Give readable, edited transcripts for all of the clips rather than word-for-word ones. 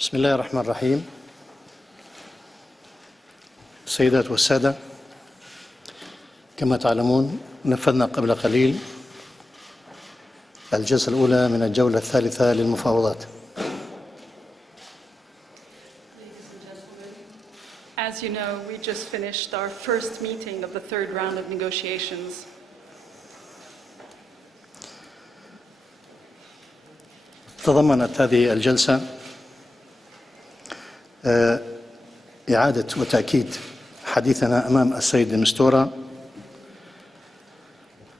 بسم الله الرحمن الرحيم. السيدات والسادة، كما تعلمون نفذنا قبل قليل الجلسة الأولى من الجولة الثالثة للمفاوضات. As you know, we just finished our first meeting of the third round of negotiations. تضمنت هذه الجلسة إعادة وتأكيد حديثنا أمام السيد ديمستورا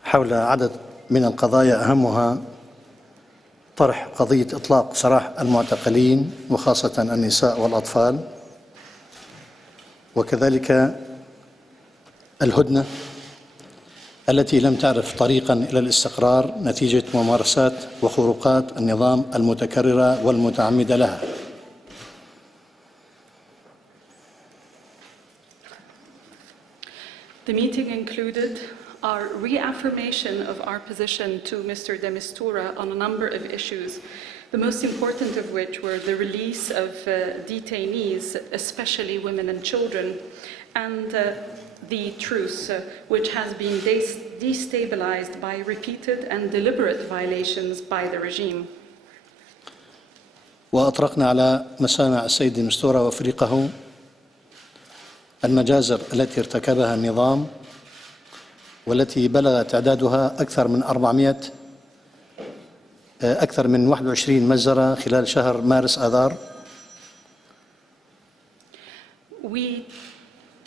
حول عدد من القضايا، أهمها طرح قضية إطلاق سراح المعتقلين وخاصة النساء والأطفال، وكذلك الهدنة التي لم تعرف طريقا إلى الاستقرار نتيجة ممارسات وخروقات النظام المتكررة والمتعمدة لها. The meeting included our reaffirmation of our position to Mr. Demistoura on a number of issues, the most important of which were the release of detainees, especially women and children, and the truce, which has been destabilized by repeated and deliberate violations by the regime. وأطرقنا على مسامع السيد ديمستورا وفريقه المجازر التي ارتكبها النظام، والتي بلغ تعدادها أكثر من 21 مجزرة خلال شهر مارس آذار. We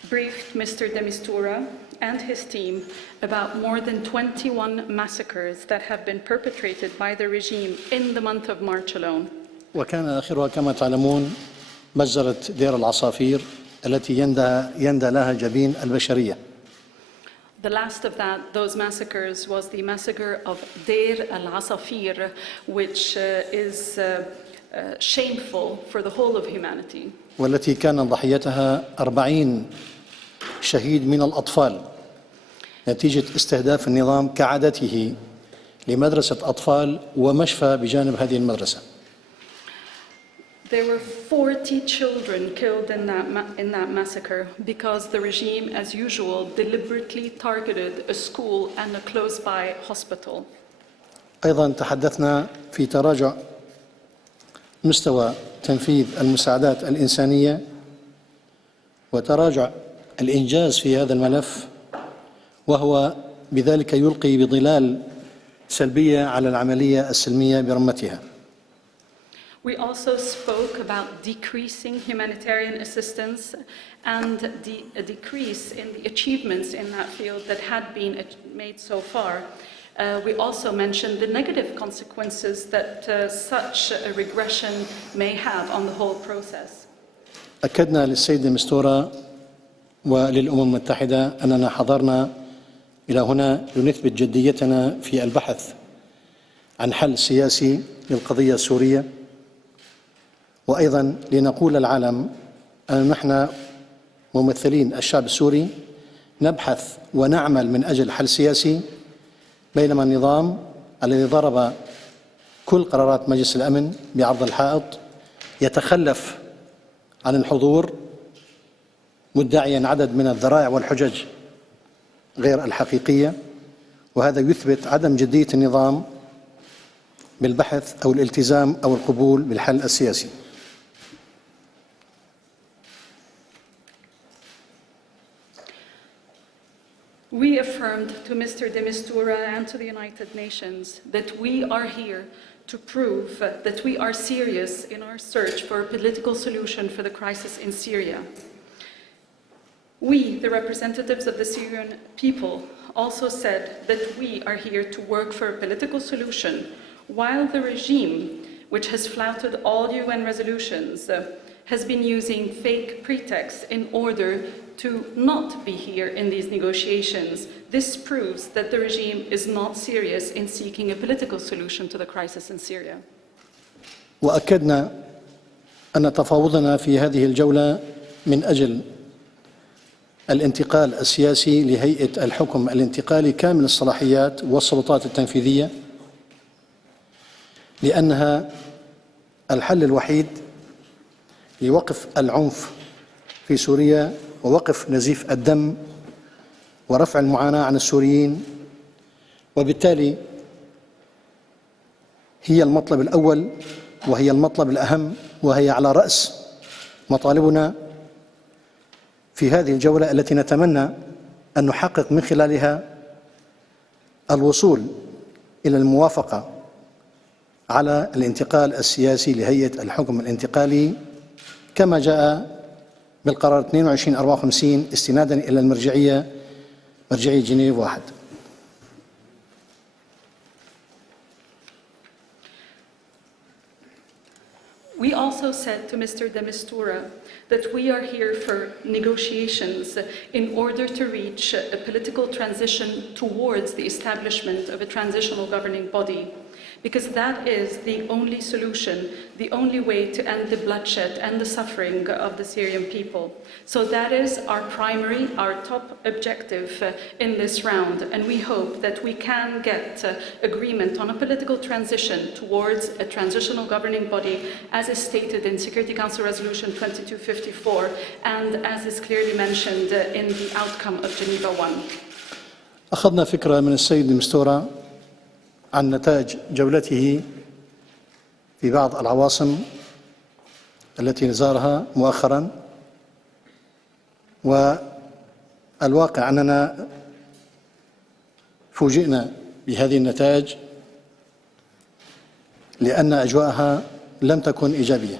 briefed Mr. Demistoura and his team about more than 21 massacres that have been perpetrated by the regime in the month of March alone. وكان آخرها كما تعلمون مجزرة دير العصافير التي يندى لها جبين البشرية. The last of those massacres was the massacre of Deir al-Asafir, which is shameful for the whole of humanity. والتي كان ضحيتها 40 شهيد من الأطفال نتيجة استهداف النظام كعادته لمدرسة أطفال ومشفى بجانب هذه المدرسة. There were 40 children killed in that massacre because the regime, as usual, deliberately targeted a school and a close-by hospital. أيضا تحدثنا في تراجع مستوى تنفيذ المساعدات الإنسانية وتراجع الإنجاز في هذا الملف، وهو بذلك يلقي بظلال سلبية على العملية السلمية برمتها. We also spoke about decreasing humanitarian assistance and a decrease in the achievements in that field that had been made so far. We also mentioned the negative consequences that such a regression may have on the whole process. أكدنا للسيد ديمستورا وللأمم المتحدة أننا حضرنا إلى هنا لنثبت جديتنا في البحث عن حل سياسي للقضية السورية، وأيضا لنقول للعالم أن نحن ممثلين الشعب السوري نبحث ونعمل من أجل حل سياسي، بينما النظام الذي ضرب كل قرارات مجلس الأمن بعرض الحائط يتخلف عن الحضور مدعيا عدد من الذرائع والحجج غير الحقيقية، وهذا يثبت عدم جدية النظام بالبحث أو الالتزام أو القبول بالحل السياسي. We affirmed to Mr. Demistoura and to the United Nations that we are here to prove that we are serious in our search for a political solution for the crisis in Syria. We, the representatives of the Syrian people, also said that we are here to work for a political solution, while the regime, which has flouted all UN resolutions, has been using fake pretexts in order to not be here in these negotiations. This proves that the regime is not serious in seeking a political solution to the crisis in Syria. وأكدنا أن تفاوضنا في هذه الجولة من أجل الانتقال السياسي لهيئة الحكم الانتقالي كامل الصلاحيات والسلطات التنفيذية، لأنها الحل الوحيد لوقف العنف في سوريا ووقف نزيف الدم ورفع المعاناة عن السوريين، وبالتالي هي المطلب الأول وهي المطلب الأهم وهي على رأس مطالبنا في هذه الجولة التي نتمنى أن نحقق من خلالها الوصول إلى الموافقة على الانتقال السياسي لهيئة الحكم الانتقالي كما جاء بالقرار 2254 استنادا إلى مرجعية جنيف 1. We also said to Mr. Demistoura that we are here for negotiations in order to reach a political transition towards the establishment of a transitional governing body, because that is the only solution, the only way to end the bloodshed and the suffering of the Syrian people. So that is our primary, our top objective in this round, and we hope that we can get agreement on a political transition towards a transitional governing body as is stated in Security Council Resolution 2254 and as is clearly mentioned in the outcome of Geneva 1. أخذنا فكرة من السيد ميستورا عن نتائج جولته في بعض العواصم التي زارها مؤخرا، والواقع أننا فوجئنا بهذه النتائج لأن أجواءها لم تكن إيجابية.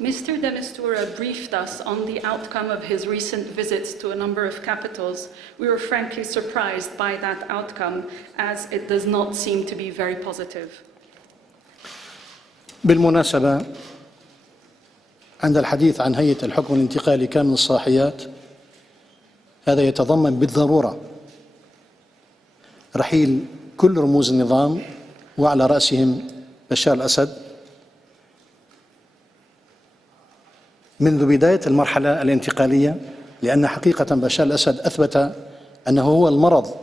Mr. Demistoura briefed us on the outcome of his recent visits to a number of capitals. We were frankly surprised by that outcome, as it does not seem to be very positive. بالمناسبة عند الحديث عن هيئة الحكم الانتقالي كامل الصلاحيات، هذا يتضمن بالضرورة رحيل كل رموز النظام وعلى رأسهم بشار الأسد منذ بداية المرحلة الانتقالية، لأن حقيقة بشار الأسد أثبت أنه هو المرض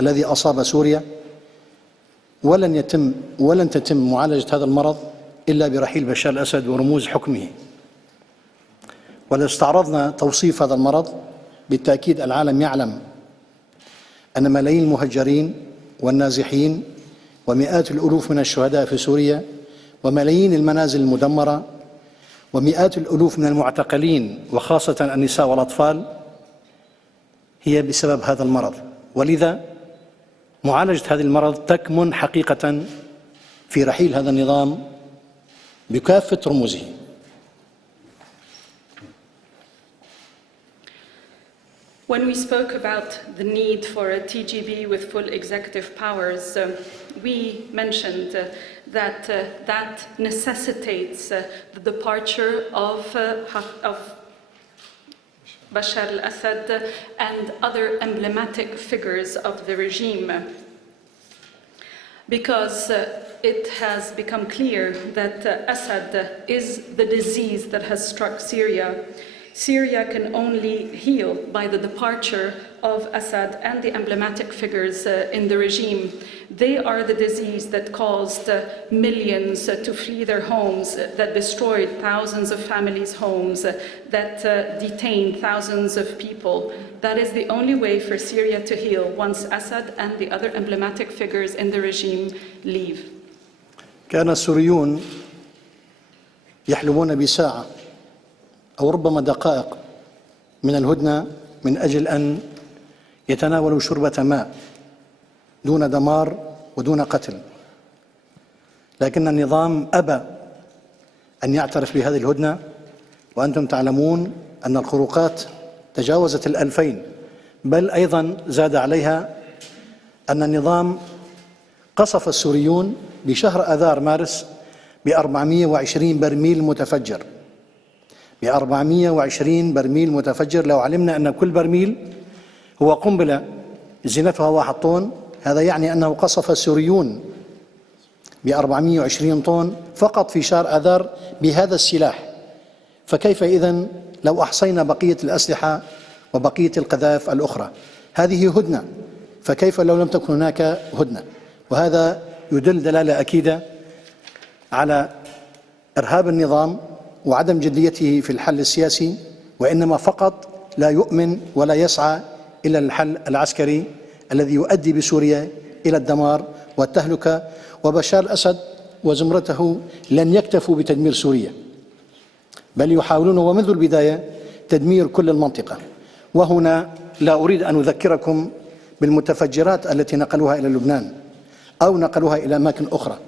الذي أصاب سوريا، ولن تتم معالجة هذا المرض إلا برحيل بشار الأسد ورموز حكمه. ولو استعرضنا توصيف هذا المرض، بالتأكيد العالم يعلم أن ملايين المهجرين والنازحين ومئات الألوف من الشهداء في سوريا وملايين المنازل المدمرة ومئات الألوف من المعتقلين وخاصة النساء والأطفال هي بسبب هذا المرض، ولذا معالجة هذا المرض تكمن حقيقة في رحيل هذا النظام بكافة رموزه. When we spoke about the need for a TGB with full executive powers, we mentioned that that necessitates the departure of Bashar al-Assad and other emblematic figures of the regime, because it has become clear that Assad is the disease that has struck Syria. Syria can only heal by the departure of Assad and the emblematic figures in the regime. They are the disease that caused millions to flee their homes, that destroyed thousands of families' homes, that detained thousands of people. That is the only way for Syria to heal once Assad and the other emblematic figures in the regime leave. كان السوريون يحلمون بساعة أو ربما دقائق من الهدنة من أجل أن يتناولوا شربة ماء دون دمار ودون قتل، لكن النظام أبى أن يعترف بهذه الهدنة، وأنتم تعلمون أن الخروقات تجاوزت 2000، بل أيضا زاد عليها أن النظام قصف السوريون بشهر آذار مارس ب420 برميل متفجر، ب420 برميل متفجر. لو علمنا أن كل برميل هو قنبلة زينتها 1 طن، هذا يعني أنه قصف السوريون ب420 طن فقط في شهر آذار بهذا السلاح. فكيف إذن لو أحصينا بقية الأسلحة وبقية القذائف الأخرى؟ هذه هدنة، فكيف لو لم تكن هناك هدنة؟ وهذا يدل دلالة أكيدة على إرهاب النظام وعدم جديته في الحل السياسي، وإنما فقط لا يؤمن ولا يسعى إلى الحل العسكري الذي يؤدي بسوريا إلى الدمار والتهلكة. وبشار الأسد وزمرته لن يكتفوا بتدمير سوريا، بل يحاولون ومنذ البداية تدمير كل المنطقة. وهنا لا أريد أن أذكركم بالمتفجرات التي نقلوها إلى لبنان أو نقلوها إلى أماكن أخرى.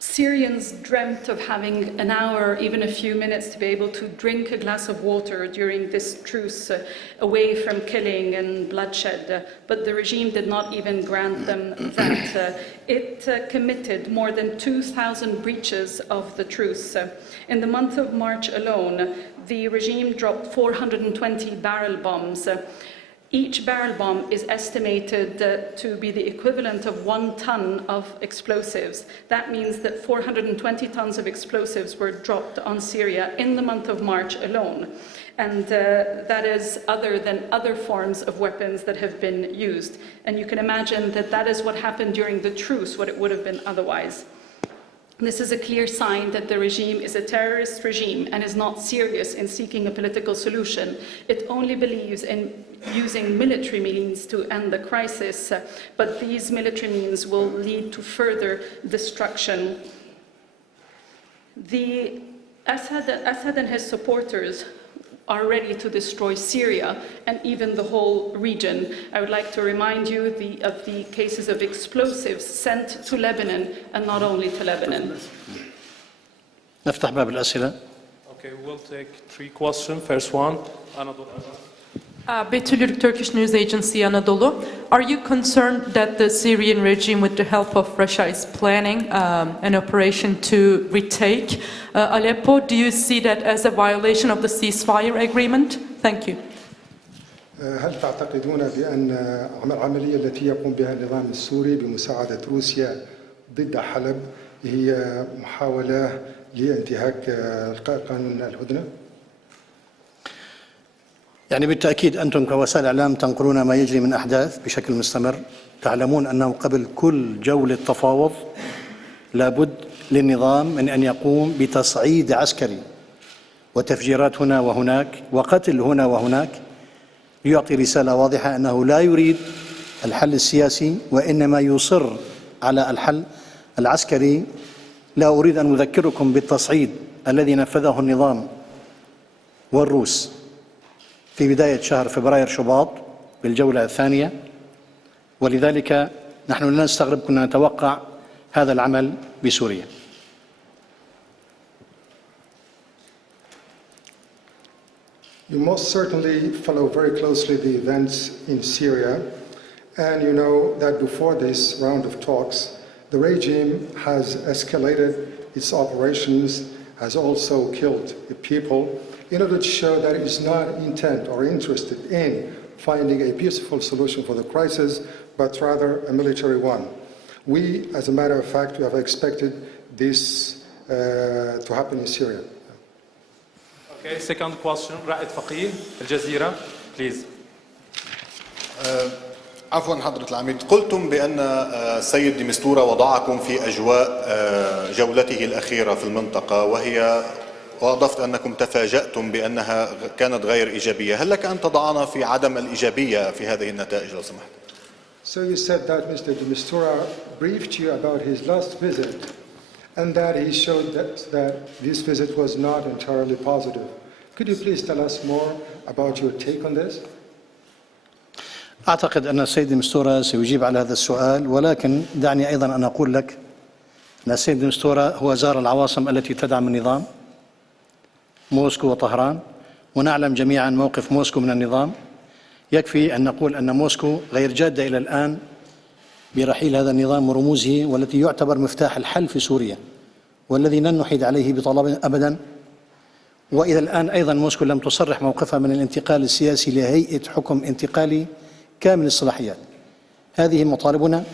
Syrians dreamt of having an hour, even a few minutes, to be able to drink a glass of water during this truce, away from killing and bloodshed, but the regime did not even grant them that. It committed more than 2,000 breaches of the truce. In the month of March alone, the regime dropped 420 barrel bombs. Each barrel bomb is estimated to be the equivalent of 1 ton of explosives. That means that 420 tons of explosives were dropped on Syria in the month of March alone. And that is other than other forms of weapons that have been used. And you can imagine that that is what happened during the truce, what it would have been otherwise. This is a clear sign that the regime is a terrorist regime and is not serious in seeking a political solution. It only believes in using military means to end the crisis, but these military means will lead to further destruction. The Assad and his supporters are ready to destroy Syria and even the whole region. I would like to remind you of the cases of explosives sent to Lebanon and not only to Lebanon. نفتح باب الأسئلة. Okay, we'll take 3 questions. First one, Anadolu. Betülür, Turkish news agency Anadolu. Are you concerned that the Syrian regime, with the help of Russia, is planning an operation to retake Aleppo? Do you see that as a violation of the ceasefire agreement? Thank you. هل تعتقدون بأن العملية التي يقوم بها النظام السوري بمساعدة روسيا ضد حلب هي محاولة لانتهاك قانون الهدنة؟ يعني بالتأكيد أنتم كوسائل إعلام تنقلون ما يجري من أحداث بشكل مستمر. تعلمون أنه قبل كل جولة تفاوض لابد للنظام من أن يقوم بتصعيد عسكري وتفجيرات هنا وهناك وقتل هنا وهناك، يعطي رسالة واضحة أنه لا يريد الحل السياسي وإنما يصر على الحل العسكري. لا أريد أن أذكركم بالتصعيد الذي نفذه النظام والروس في بداية شهر فبراير شباط بالجولة الثانية، ولذلك نحن لا نستغرب، كنا نتوقع هذا العمل بسوريا. You most certainly follow very closely the events in Syria, and you know that before this round of talks, the regime has escalated its operations, has also killed the people, in order to show that it is not intent or interested in finding a peaceful solution for the crisis, but rather a military one. We, as a matter of fact, we have expected this to happen in Syria. Okay, second question, رائد فقيه, الجزيرة, please. عفوا حضرة العميد، قلتم بأن السيد ديمستورا وضعكم في أجواء جولته الأخيرة في المنطقة، وأضفت أنكم تفاجأتم بأنها كانت غير إيجابية. هل لك أن تضعنا في عدم الإيجابية في هذه النتائج لو سمحت؟ So you said that Mr. Demistura briefed you about his last visit and that he showed that this visit was not entirely positive. Could you please tell us more about your take on this? أعتقد أن السيد ديمستورا سيجيب على هذا السؤال، ولكن دعني أيضا أن أقول لك أن السيد ديمستورا هو زار العواصم التي تدعم النظام، موسكو وطهران، ونعلم جميعا موقف موسكو من النظام. يكفي أن نقول أن موسكو غير جادة إلى الآن برحيل هذا النظام ورموزه، والتي يعتبر مفتاح الحل في سوريا والذي لن نحيد عليه بطلب أبدا. وإلى الآن أيضا موسكو لم تصرح موقفها من الانتقال السياسي لهيئة حكم انتقالي كامل الصلاحيات. هذه مطالبنا.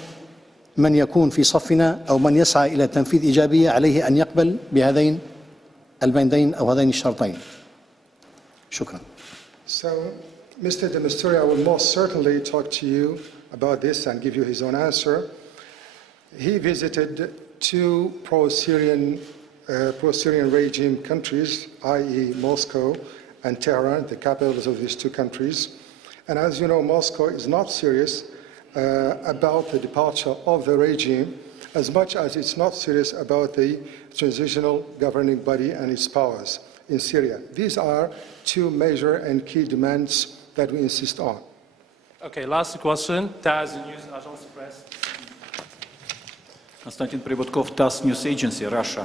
من يكون في صفنا أو من يسعى إلى تنفيذ إيجابية عليه أن يقبل بهذين البندين أو هذين الشرطين. شكرا. So Mr. Dيمستورا will most certainly talk to you about this and give you his own answer. He visited two pro-Syrian regime countries, i.e. Moscow and Tehran, the capitals of these two countries. And as you know, Moscow is not serious about the departure of the regime as much as it's not serious about the transitional governing body and its powers in Syria. These are two major and key demands that we insist on. Okay, last question. TASS News Agence Press. Konstantin Pributkov, TASS News Agency, Russia.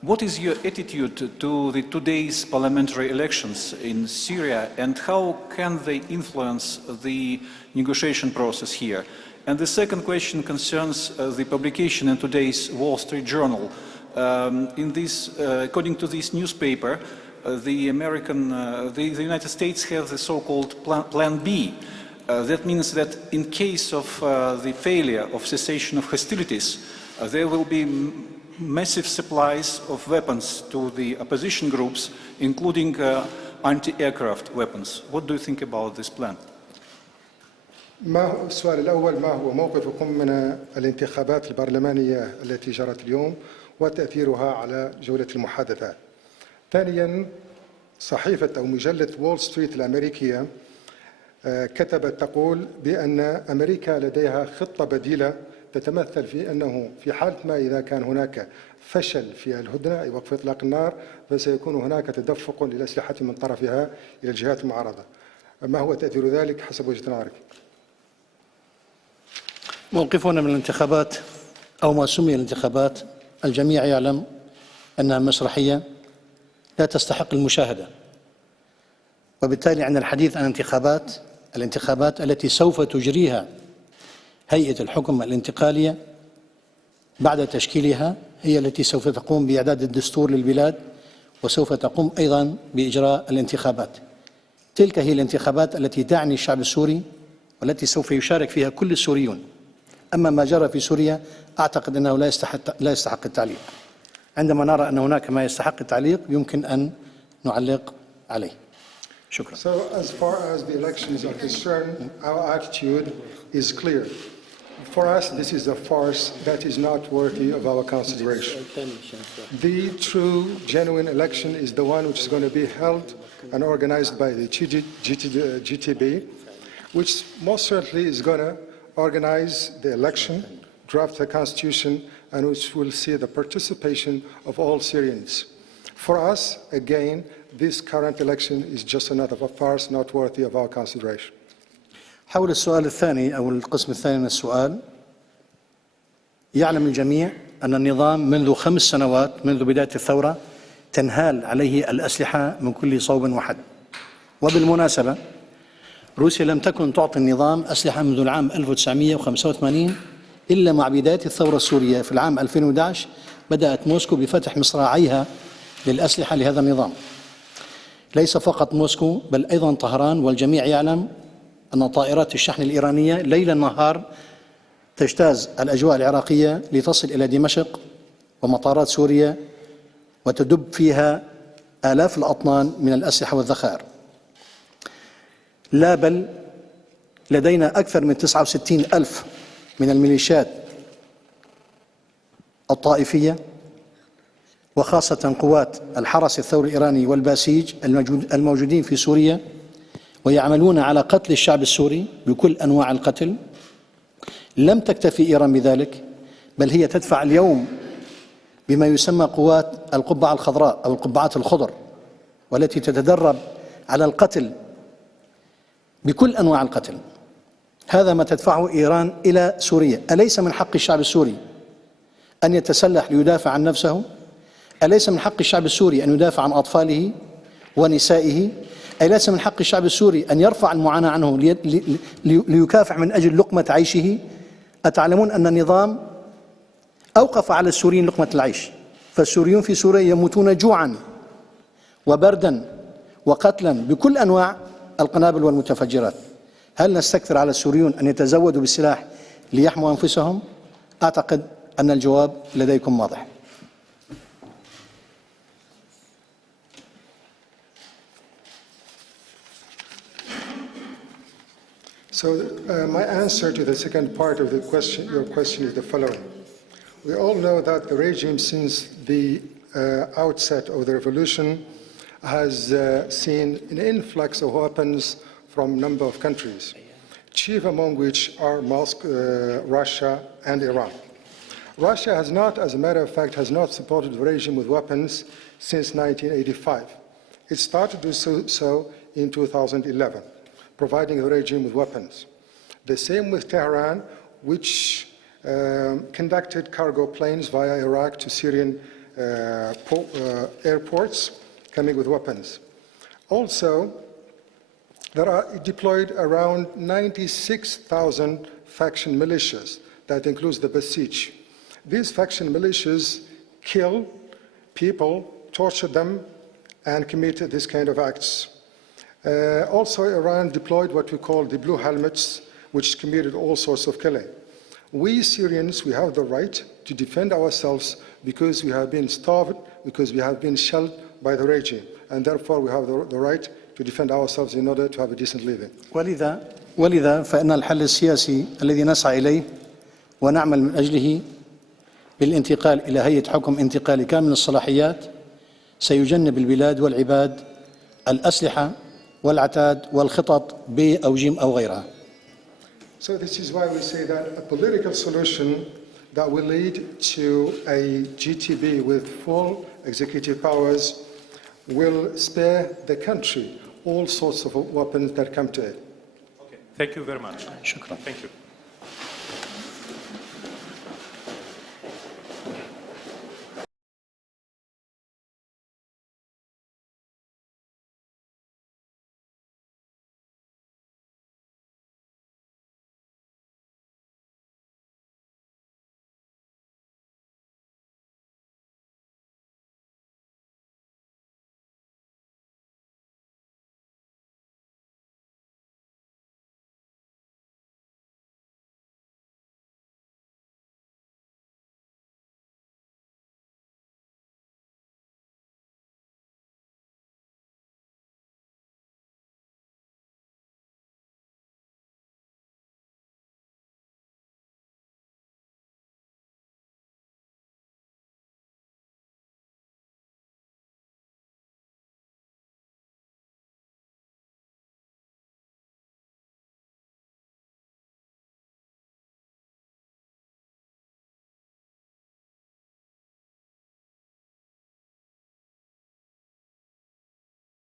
What is your attitude to the today's parliamentary elections in Syria, and how can they influence the negotiation process here? And the second question concerns the publication in today's Wall Street Journal. According to this newspaper, the United States have the so-called Plan B. That means that in case of the failure of cessation of hostilities, there will be massive supplies of weapons to the opposition groups, including anti-aircraft weapons. What do you think about this plan? السؤال الأول: ما هو موقفكم من الانتخابات البرلمانية التي جرت اليوم وتأثيرها على جولة المحادثات؟ ثانياً، صحيفة أو مجلة وول ستريت الأمريكية كتبت تقول بأن أمريكا لديها خطة بديلة تتمثل في أنه في حالة ما إذا كان هناك فشل في الهدنة أي وقف إطلاق النار فسيكون هناك تدفق للأسلحة من طرفها إلى الجهات المعارضة. ما هو تأثير ذلك حسب وجهة نظرك؟ موقفنا من الانتخابات أو ما سمي الانتخابات، الجميع يعلم أنها مسرحية لا تستحق المشاهدة، وبالتالي عند الحديث عن الانتخابات التي سوف تجريها هيئة الحكم الانتقالية بعد تشكيلها هي التي سوف تقوم بإعداد الدستور للبلاد وسوف تقوم أيضا بإجراء الانتخابات. تلك هي الانتخابات التي تعني الشعب السوري والتي سوف يشارك فيها كل السوريون. أما ما جرى في سوريا أعتقد أنه لا يستحق التعليق. عندما نرى أن هناك ما يستحق التعليق يمكن أن نعلق عليه. شكرا. So as far as the elections are concerned, our attitude is clear. For us, this is a farce that is not worthy of our consideration. The true, genuine election is the one which is going to be held and organized by the GTB, which most certainly is going to organize the election, draft the constitution, and which will see the participation of all Syrians. For us, again, this current election is just another farce not worthy of our consideration. حول السؤال الثاني أو القسم الثاني من السؤال، يعلم الجميع أن النظام منذ 5 سنوات منذ بداية الثورة تنهال عليه الأسلحة من كل صوب وحد. وبالمناسبة روسيا لم تكن تعطي النظام أسلحة منذ العام 1985 إلا مع بداية الثورة السورية في العام 2011 بدأت موسكو بفتح مصراعيها للأسلحة لهذا النظام. ليس فقط موسكو بل أيضا طهران، والجميع يعلم أن طائرات الشحن الإيرانية ليل نهار تجتاز الأجواء العراقية لتصل إلى دمشق ومطارات سوريا وتدب فيها آلاف الأطنان من الأسلحة والذخائر. لا بل لدينا أكثر من 69,000 من الميليشيات الطائفية وخاصة قوات الحرس الثوري الإيراني والباسيج الموجودين في سوريا ويعملون على قتل الشعب السوري بكل أنواع القتل. لم تكتفي إيران بذلك، بل هي تدفع اليوم بما يسمى قوات القبعة الخضراء أو القبعات الخضر، والتي تتدرب على القتل بكل أنواع القتل. هذا ما تدفعه إيران إلى سوريا. أليس من حق الشعب السوري أن يتسلح ليدافع عن نفسه؟ أليس من حق الشعب السوري أن يدافع عن أطفاله ونسائه؟ أليس من حق الشعب السوري أن يرفع المعاناة عنه ليكافح من أجل لقمة عيشه؟ أتعلمون أن النظام أوقف على السوريين لقمة العيش، فالسوريون في سوريا يموتون جوعا وبردا وقتلا بكل أنواع القنابل والمتفجرات. هل نستكثر على السوريون أن يتزودوا بالسلاح ليحموا أنفسهم؟ أعتقد أن الجواب لديكم واضح. So my answer to the second part of the question, your question, is the following. We all know that the regime, since the outset of the revolution, has seen an influx of weapons from a number of countries, chief among which are Russia and Iran. Russia has not, as a matter of fact, has not supported the regime with weapons since 1985. It started to do so in 2011, providing the regime with weapons. The same with Tehran, which conducted cargo planes via Iraq to Syrian airports, coming with weapons. Also, there are deployed around 96,000 faction militias. That includes the Basij. These faction militias kill people, torture them, and commit this kind of acts. Also, Iran deployed what we call the blue helmets, which committed all sorts of killing. We Syrians, we have the right to defend ourselves because we have been starved, because we have been shelled by the regime, and therefore we have the right to defend ourselves in order to have a decent living. ولذا فإن الحل السياسي الذي نسعى إليه ونعمل من أجله بالانتقال إلى هيئة حكم انتقالي كامل الصلاحيات سيجنب البلاد والعباد الأسلحة والعتاد والخطط ب أو جيم أو غيرها. So this is why we say that a political solution that will lead to a GTB with full executive powers will spare the country all sorts of weapons that come to it. Okay. Thank you very much. شكرا. Thank you.